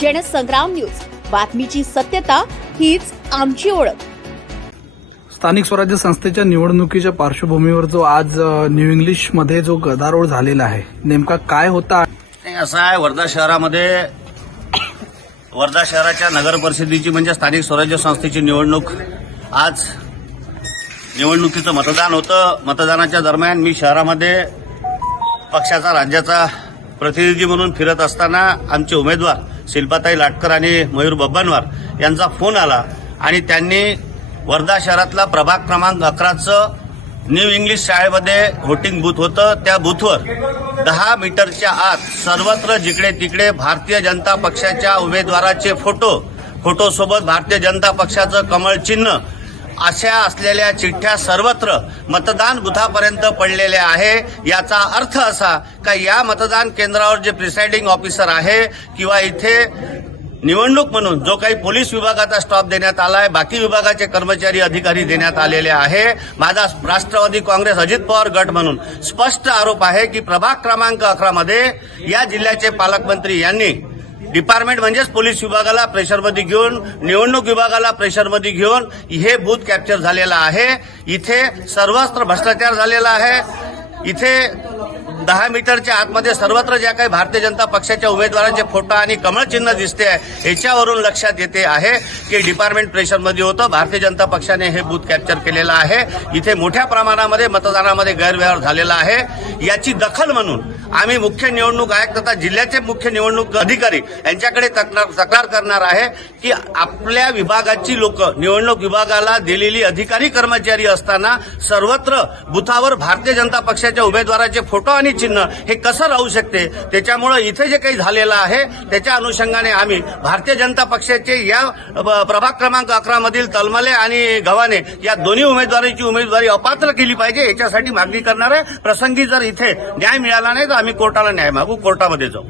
Jansangram news, बातमीची सत्यता हीच आमची ओळख। स्थानिक स्वराज्य संस्थेच्या निवडणुकीच्या पार्श्वभूमीवर जो आज न्यू इंग्लिश मध्ये जो गदारोळ झालेला आहे, नेमका काय होता? असं आहे, वर्धा शहराच्या नगर परिषदेची म्हणजे स्थानिक स्वराज्य संस्थेची निवडणूक, आज निवडणुकीचं मतदान होतं। मतदानाच्या दरम्यान मी शहरामध्ये पक्षाचा राज्याचा प्रतिनिधी म्हणून फिरत असताना आमचे उमेदवार शिल्पाताई लाटकर आणि मयूर बब्बनवार यांचा फोन आला आणि त्यांनी वर्धा शहरातला प्रभाग क्रमांक 11चं न्यू इंग्लिश शाळेमध्ये व्होटिंग बूथ होतं। त्या बूथवर 10 मीटरच्या आत सर्वत्र जिकडे तिकडे भारतीय जनता पक्षाच्या उमेदवाराचे फोटोसोबत भारतीय जनता पक्षाचं कमळ चिन्ह अशा असलेल्या चिठ्ठ्या सर्वत्र मतदान बुथापर्यंत पडलेल्या आहे। याचा अर्थ असा का या मतदान केंद्रावर जे प्रिसाइडिंग ऑफिसर आहे किंवा इथे निवडणूक म्हणून जो काही पोलीस विभागाचा स्टाफ देण्यात आला आहे, बाकी विभागाचे कर्मचारी अधिकारी देण्यात आलेले आहे। माझा राष्ट्रवादी काँग्रेस अजित पवार गट म्हणून स्पष्ट आरोप आहे की प्रभाग क्रमांक 11 मध्ये या जिल्ह्याचे पालकमंत्री यांनी डिपार्टमेंट म्हणजेच पोलीस विभागाला प्रेशरमध्ये घेऊन, निवडणूक विभागाला प्रेशरमध्ये घेऊन हे बूथ कॅप्चर झालेला आहे। इथे सर्वत्र भ्रष्टाचार झालेला आहे। इथे 10 मीटरच्या आतमध्ये सर्वत्र ज्या काही भारतीय जनता पक्षाच्या उमेदवारांचे फोटो आणि कमळ चिन्ह दिसते आहे, याच्यावरून लक्षात येते आहे की डिपार्टमेंट प्रेशरमध्ये होतं। भारतीय जनता पक्षाने हे बूथ कॅप्चर केलेलं आहे। इथे मोठ्या प्रमाणामध्ये मतदानामध्ये गैरव्यवहार झालेला आहे। याची दखल म्हणून आम्ही मुख्य निवडणूक आयुक्त तथा जिल्ह्याचे मुख्य निवडणूक अधिकारी यांच्याकडे तक्रार करणार आहे की आपल्या विभागाची लोक निवडणूक विभागाला दिलेली अधिकारी कर्मचारी असताना सर्वत्र बुथावर भारतीय जनता पक्षाच्या उमेदवाराचे फोटो आणि चिन्ह हे कसं राहू शकते। त्याच्यामुळे इथे जे काही झालेलं आहे त्याच्या अनुषंगाने आम्ही भारतीय जनता पक्षाचे या प्रभाग क्रमांक 11 मधील तलमले आणि गव्हाणे या दोन्ही उमेदवारांची उमेदवारी अपात्र केली पाहिजे, याच्यासाठी मागणी करणार आहे। प्रसंगी जर इथे न्याय मिळाला नाही तर आम्ही कोर्टाला न्याय मागू, कोर्टामध्ये जाऊ।